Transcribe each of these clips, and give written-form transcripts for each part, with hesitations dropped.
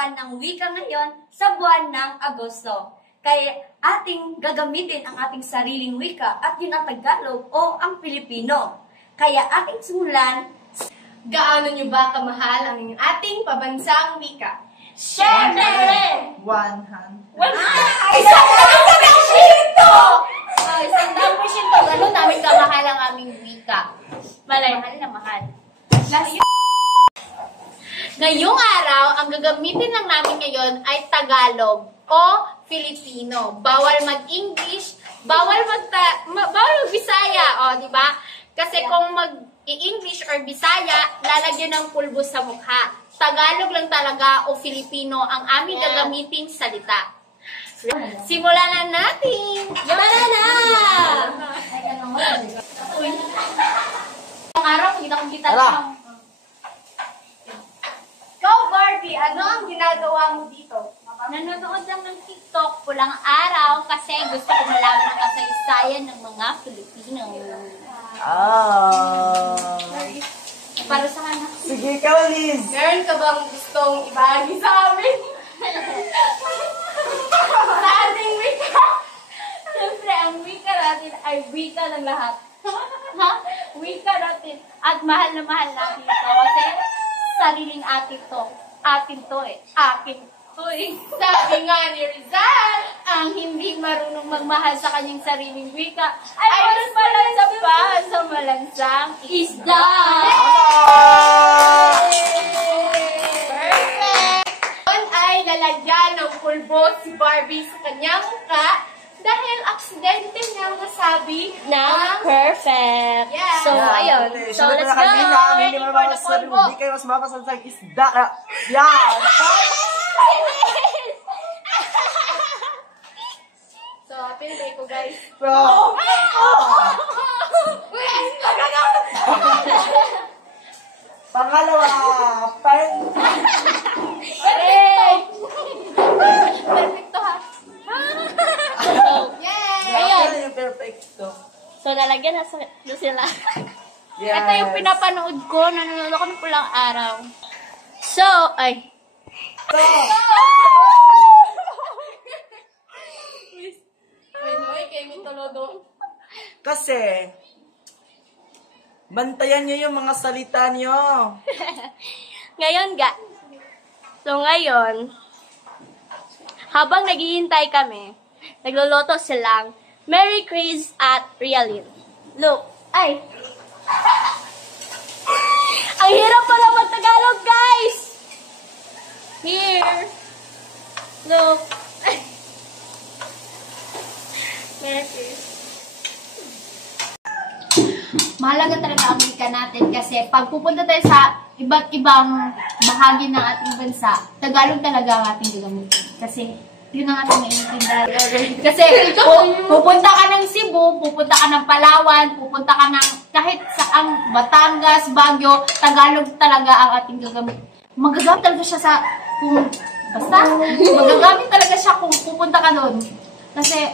buwan ng wika ngayon sa buwan ng Agosto. Kaya ating gagamitin ang ating sariling wika at yun ang Tagalog o ang Filipino. Kaya ating simulan. Gaano nyo ba kamahal ang ating pabansang wika? Siyempre! 100. Isang porsyento! Isang porsyento. Gano'n namin kamahal ang aming wika. Mahal na mahal. Ngayong araw, ang gagamitin lang namin ngayon ay Tagalog o Filipino. Bawal mag-English, bawal mag-Bisaya, di ba? Kasi kung mag-i-English or Bisaya, lalagyan ng pulbo sa mukha. Tagalog lang talaga o Filipino ang aming gagamiting salita. Simulan na natin! Yamana na! Ang araw, kita lang. Go, Barbie! Ano ang ginagawa mo dito? Nanonood lang ng TikTok pulang araw kasi gusto ko malaman ang kasaysayan ng mga Pilipino. Para sa anak. Sige ka, Liz. Meron ka bang gustong ibahagi sa amin? Sa ating wika. Siyempre, ang wika natin ay wika ng lahat. Wika natin. At mahal na mahal natin ito. Kasi sariling atin to. Atin to eh. Akin to eh. Sabi nga ni Rizal, ang hindi marunong magmahal sa kanyang sariling wika ay mas malansa pa sa malansang isda. Lalagyan ng pulbo si Barbie sa kanyang mukha dahil aksidente niyang nasabi na perfect. Yeah. So, ayun. So, let's go! Hindi mo mapasasabi mo. Hindi kayo mas mapasasabi sa isda. Yan! So, happy day ko, guys. Pangalawa, Perfecto ha. Yay! Ayan yung perfecto. So, nalagyan na sila. Yes. Ito yung pinapanood ko. Nanonood ako ng pulang araw. So, ay. Kasi, bantayan niyo yung mga salita niyo. Ngayon, ngayon, habang naghihintay kami, nagluluto silang Mary Chris at Realin. Look, ay! Ang hirap pala mag-Tagalog, guys! Here! Look! Mary Chris. Mahalaga talaga ang wika natin kasi pag pupunta tayo sa iba't ibang bahagi ng ating bansa, Tagalog talaga ang ating gagamitin. Kasi yun ang ating naiintindihan. Kasi pupunta ka ng Cebu, pupunta ka ng Palawan, pupunta ka ng kahit saang Batangas, Baguio, Tagalog talaga ang ating gagamitin. Magagamit talaga siya sa magagamit talaga siya kung pupunta ka doon. Kasi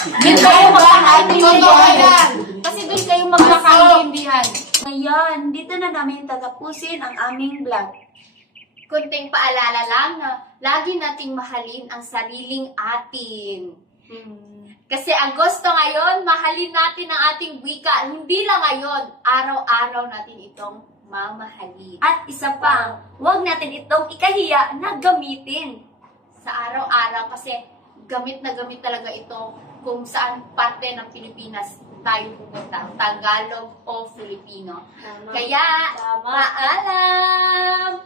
doon kayo magkakaintindihan. Kasi doon kayo magkakaintindihan. Ngayon, dito na namin tatapusin ang aming vlog. Kunting paalala lang na lagi nating mahalin ang sariling atin. Kasi Agosto ngayon, mahalin natin ang ating wika. Hindi lang ngayon, araw-araw natin itong mamahalin. At isa pa, huwag natin itong ikahiya na gamitin. Sa araw-araw kasi gamit na gamit talaga ito kung saan parte ng Pilipinas tayo pupunta. Tagalog o Filipino. Kaya, paalam!